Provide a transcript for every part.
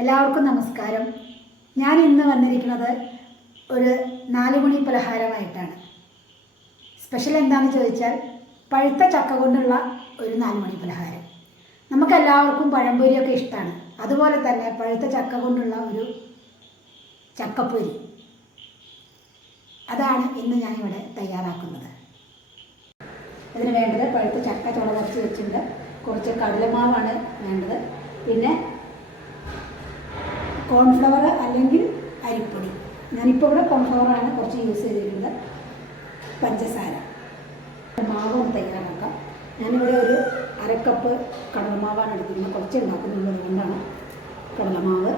എല്ലാവർക്കും നമസ്കാരം. ഞാൻ ഇന്ന് വന്നിരിക്കുന്നത് ഒരു 4 മണി പലഹാരമായിട്ടാണ്. സ്പെഷ്യൽ എന്താണെന്ന് ചോദിച്ചാൽ പഴുത്ത ചക്ക കൊണ്ടുള്ള ഒരു 4 മണി പലഹാരം. നമുക്കെല്ലാവർക്കും പഴംപൊരിയൊക്കെ ഇഷ്ടമാണ്. അതുപോലെ തന്നെ പഴുത്ത ചക്ക കൊണ്ടുള്ള ഒരു ചക്കപ്പൊരി, അതാണ് ഇന്ന് ഞാനിവിടെ തയ്യാറാക്കുന്നത്. ഇതിന് വേണ്ടത് പഴുത്ത ചക്ക ചുളവരച്ച് വെച്ചിട്ടുണ്ട്, കുറച്ച് കടലമാവാണ് വേണ്ടത്, പിന്നെ കോൺഫ്ലവർ അല്ലെങ്കിൽ അരിപ്പൊടി. ഞാനിപ്പോൾ ഇവിടെ കോൺഫ്ലവറാണ് കുറച്ച് യൂസ് ചെയ്തിട്ടുണ്ട്. പഞ്ചസാര. മാവ് ഒന്ന് തയ്യാറാക്കാം. ഞാനിവിടെ ഒരു 1/2 കപ്പ് കടലമാവാണ് എടുത്തിരുന്നത്. കുറച്ച് ഉണ്ടാക്കുന്നുള്ളത് കൊണ്ടാണ്. കടലമാവ്,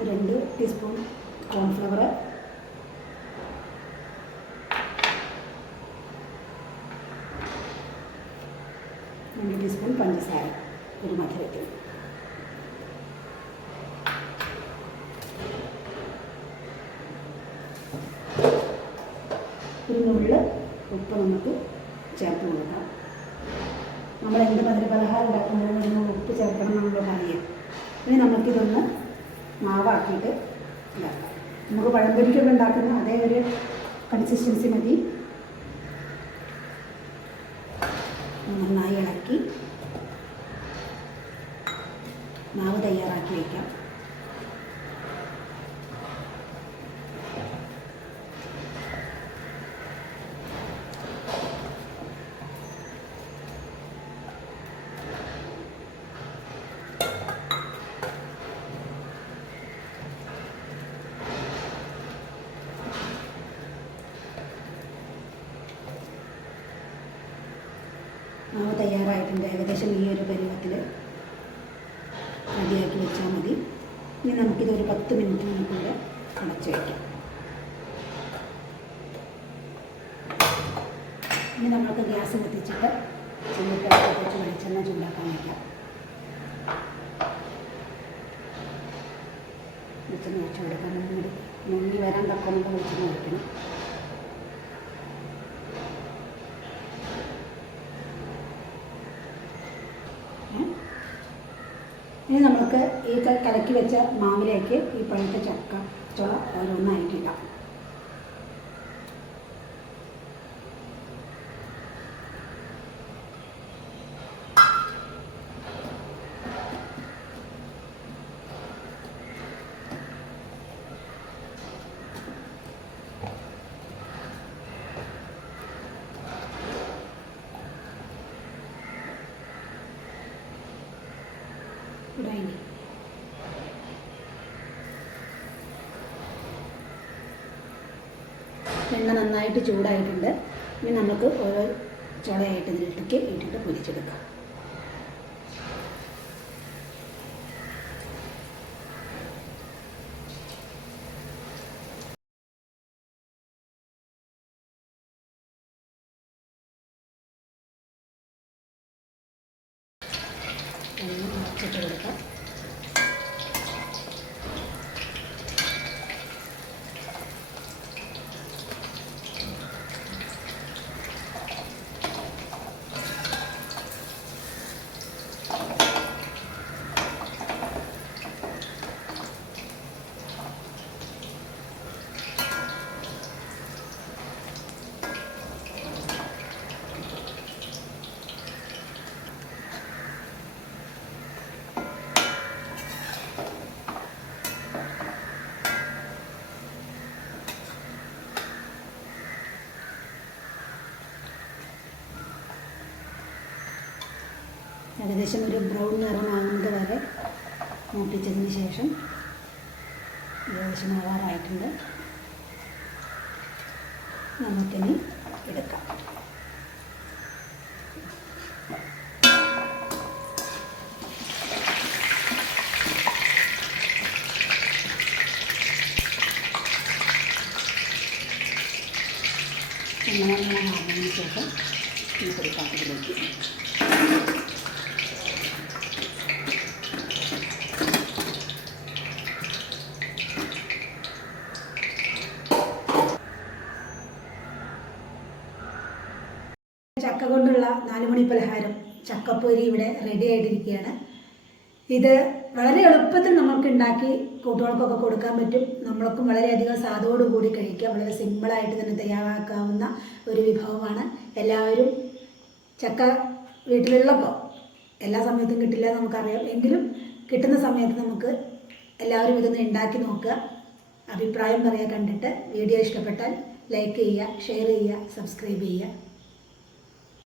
ഒരു 2 ടീസ്പൂൺ കോൺഫ്ലവർ, 2 ടീസ്പൂൺ പഞ്ചസാര, ഒരു മധുരത്തിൽ, ഒരു നുള്ള് ഉപ്പ് നമുക്ക് ചേർത്ത് കൊടുക്കാം. നമ്മൾ എന്ത് മധുരപലഹാരം ഉണ്ടാക്കുമ്പോഴും ഉപ്പ് ചേർക്കണം എന്നുള്ളത് അറിയാം. ഇനി നമുക്കിതൊന്ന് മാവാക്കിയിട്ട് ഉണ്ടാക്കാം. നമുക്ക് പഴംപൊരിക്കൊക്കെ ഉണ്ടാക്കുന്ന അതേ ഒരു കൺസിസ്റ്റൻസി മതി. നന്നായി ഇളക്കി മാവ് തയ്യാറാക്കി വയ്ക്കാം. മാവ് തയ്യാറായിട്ടുണ്ട്. ഏകദേശം ഈ ഒരു പരുവത്തിൽ റെഡിയാക്കി വെച്ചാൽ മതി. ഇനി നമുക്കിതൊരു 10 മിനിറ്റിന് കൂടെ അടച്ചു വയ്ക്കാം. ഇനി നമുക്ക് ഗ്യാസ് കത്തിച്ചിട്ട് കുറച്ച് വെളിച്ചെണ്ണ ചൂടാക്കാൻ വയ്ക്കാം. വെളിച്ചെണ്ണ ഒഴിച്ച് കൊടുക്കാൻ മുങ്ങി വരാൻ തക്കമുള്ള വെളിച്ചെണ്ണ ഒഴിക്കണം. ഇനി നമുക്ക് ഈ കലക്കി വെച്ച മാവിലേക്ക് ഈ പഴുത്ത ചക്ക ചുള ഓരോന്നായിട്ട് ഇടാം. ഇടായി എണ്ണ നന്നായിട്ട് ചൂടായിട്ടുണ്ട്. ഇനി നമുക്ക് ഓരോ ചുളയായിട്ട് ഇതിലേക്ക് ഇട്ടിട്ട് പൊരിച്ചെടുക്കാം. ഇട്ട് കൊടുക്കാം. ഏകദേശം ഒരു ബ്രൗൺ നിറമാകുന്നത് വരെ മൂപ്പിച്ചതിന് ശേഷം ഏകദേശം ആവാറായിട്ടുണ്ട്. നമുക്കിനി എടുക്കാം. അങ്ങനെ ആകുന്നതിന് ശേഷം നമുക്കൊരു പാത്രത്തിലേക്ക് ചക്ക കൊണ്ടുള്ള 4 മണി പലഹാരം ചക്കപ്പൊരി ഇവിടെ റെഡി ആയിട്ടിരിക്കുകയാണ്. ഇത് വളരെ എളുപ്പത്തിൽ നമുക്ക് ഉണ്ടാക്കി കുട്ടികൾക്കൊക്കെ കൊടുക്കാൻ പറ്റും. നമ്മൾക്കും വളരെയധികം സ്വാദോടുകൂടി കഴിക്കാം. വളരെ സിമ്പിളായിട്ട് തന്നെ തയ്യാറാക്കാവുന്ന ഒരു വിഭവമാണ്. എല്ലാവരും ചക്ക വീട്ടിലുള്ളപ്പോൾ എല്ലാ സമയത്തും കിട്ടില്ല നമുക്കറിയാം, എങ്കിലും കിട്ടുന്ന സമയത്ത് നമുക്ക് എല്ലാവരും ഇതൊന്ന് ഉണ്ടാക്കി നോക്കുക. അഭിപ്രായം പറയുക. കണ്ടിട്ട് വീഡിയോ ഇഷ്ടപ്പെട്ടാൽ ലൈക്ക് ചെയ്യുക, ഷെയർ ചെയ്യുക, സബ്സ്ക്രൈബ് ചെയ്യുക.